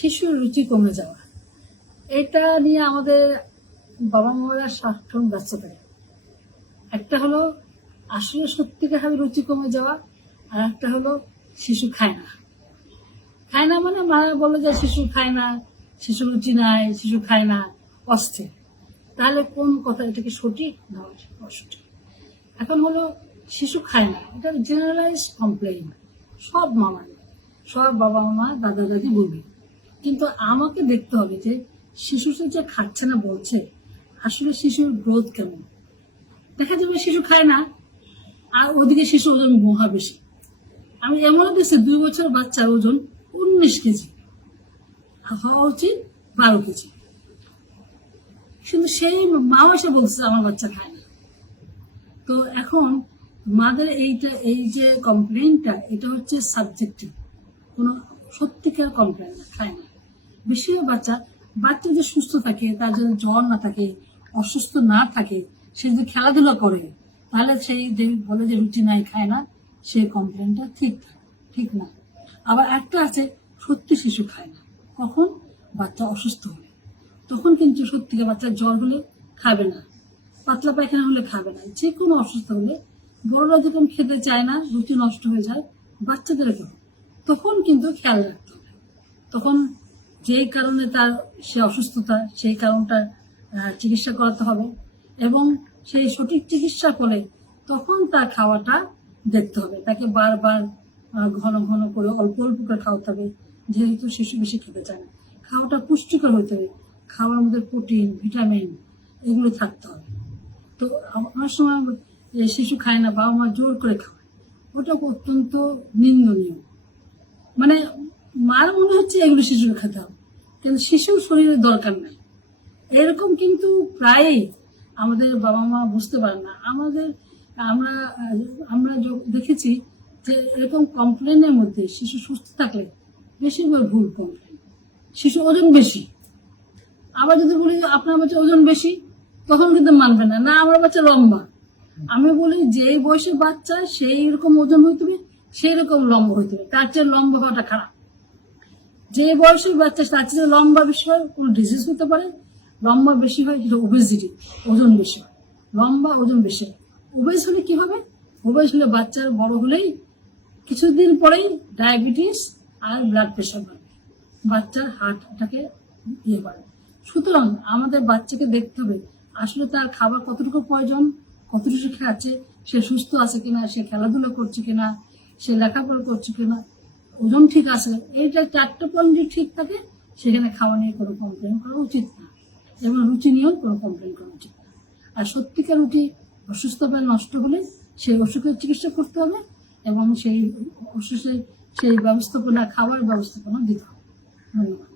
শিশুর রুচি কমে যাওয়া, এটা নিয়ে আমাদের বাবা মারা সাবধান বাচ্চা থাকে। একটা হলো আসলে সত্যিকার রুচি কমে যাওয়া, আর একটা হলো শিশু খায় না। খায় না মানে মা বলে যে শিশু খায় না, শিশু রুচি নাই, শিশু খায় না, অস্থির। তাহলে কোন কথা, এটা কি সঠিক না অসঠিক? এখন হলো শিশু খায় না, এটা জেনারেলাইজ কমপ্লেইন, সব মামা, সব বাবা মা দাদা দাদি বলবে। কিন্তু আমাকে দেখতে হবে যে শিশু যে খাচ্ছে না বলছে, আসলে শিশুর গ্রোথ কেমন। দেখা যাবে শিশু খায় না, আর ওদিকে শিশু ওজন মহা বেশি। আমি এমন দেখছি 2 বছর বাচ্চার ওজন 19 কেজি, হওয়া উচিত 12 কেজি। কিন্তু সেই মা এসে বলছে আমার বাচ্চা খায় না। তো এখন মাদের এই যে কমপ্লেনটা, এটা হচ্ছে সাবজেক্টিভ, কোনো সত্যিকার কমপ্লেন না, খায় না। বেশিরভাগ বাচ্চা যে সুস্থ থাকে, তার যদি জ্বর না থাকে, অসুস্থ না থাকে, সে যদি খেলাধুলা করে, তাহলে সেই বলে যে রুচি নাই, খায় না, সে কমপ্লেনটা ঠিক না। আবার একটা আছে সত্যি শিশু খায় না, কখন? বাচ্চা অসুস্থ হলে। তখন কিন্তু সত্যিকার বাচ্চার জ্বর হলে খাবে না, পাতলা পায়খানা হলে খাবে না, যে কোনো অসুস্থ হলে। বড়রা যখন খেতে চায় না, রুচি নষ্ট হয়ে যায়, বাচ্চাদের তখন কিন্তু খেয়াল রাখতে হবে। তখন যেই কারণে তার সে অসুস্থতা, সেই কারণটা চিকিৎসা করাতে হবে, এবং সেই সঠিক চিকিৎসা করে তখন তার খাওয়াটা দেখতে হবে। তাকে বারবার ঘন ঘন করে অল্প অল্প করে খাওয়াতে হবে, যেহেতু শিশু বেশি খেতে চায় না। খাওয়াটা পুষ্টিকর হতে হবে, খাওয়ার মধ্যে প্রোটিন, ভিটামিন এগুলো থাকতে হবে। তো আমার সময় শিশু খায় না, বাবা মা জোর করে খাওয়ায়, ওটা অত্যন্ত নিন্দনীয়। মানে মার মনে হচ্ছে এগুলো শিশুকে খেতে হবে, কিন্তু শিশুর শরীরে দরকার নাই, এরকম কিন্তু প্রায়ই আমাদের বাবা মা বুঝতে পারে না। আমরা দেখেছি যে এরকম কমপ্লেনের মধ্যে শিশু সুস্থ থাকলে বেশিরভাগ ভুল কমপ্লেন। শিশু ওজন বেশি, আবার যদি বলি আপনার বাচ্চা ওজন বেশি, তখন কিন্তু মানবে না, না আমার বাচ্চা লম্বা। আমি বলি যে বয়সে বাচ্চা সেই রকম ওজন হইতে হবে, সেই রকম লম্বা হইতে হবে, তার চেয়ে লম্বা হওয়াটা খারাপ। যে বয়সের বাচ্চা তার চেয়ে লম্বা বেশি হয়, কোনো ডিজিজ হতে পারে। লম্বা বেশি হয় যেটা ওবেসিটি, ওজন বেশি হয়, লম্বা ওজন বেশি হয়। ওবেস হলে কি হবে? ওবেস হলে বাচ্চার বড় হলেই কিছুদিন পরেই ডায়াবেটিস আর ব্লাড প্রেশার বাড়বে, বাচ্চার হার্ট অ্যাটাকে বাড়বে। সুতরাং আমাদের বাচ্চাকে দেখতে হবে আসলে তার খাবার কতটুকু প্রয়োজন, কতটুকু খাচ্ছে, সে সুস্থ আছে কিনা, সে খেলাধুলা করছে কিনা, সে লেখাপড়া করছে কিনা, ওজন ঠিক আছে। এইটা 4টা পয়েন্ট যদি ঠিক থাকে, সেখানে খাওয়া নিয়ে কোনো কমপ্লেন করা উচিত না, এবং রুচি নিয়েও কোনো কমপ্লেন করা উচিত না। আর সত্যিকার রুচি অসুস্থভাবে নষ্ট হলে সেই অসুখের চিকিৎসা করতে হবে, এবং সেই অসুখের সেই ব্যবস্থাপনা, খাওয়ার ব্যবস্থাপনা দিতে হবে। ধন্যবাদ।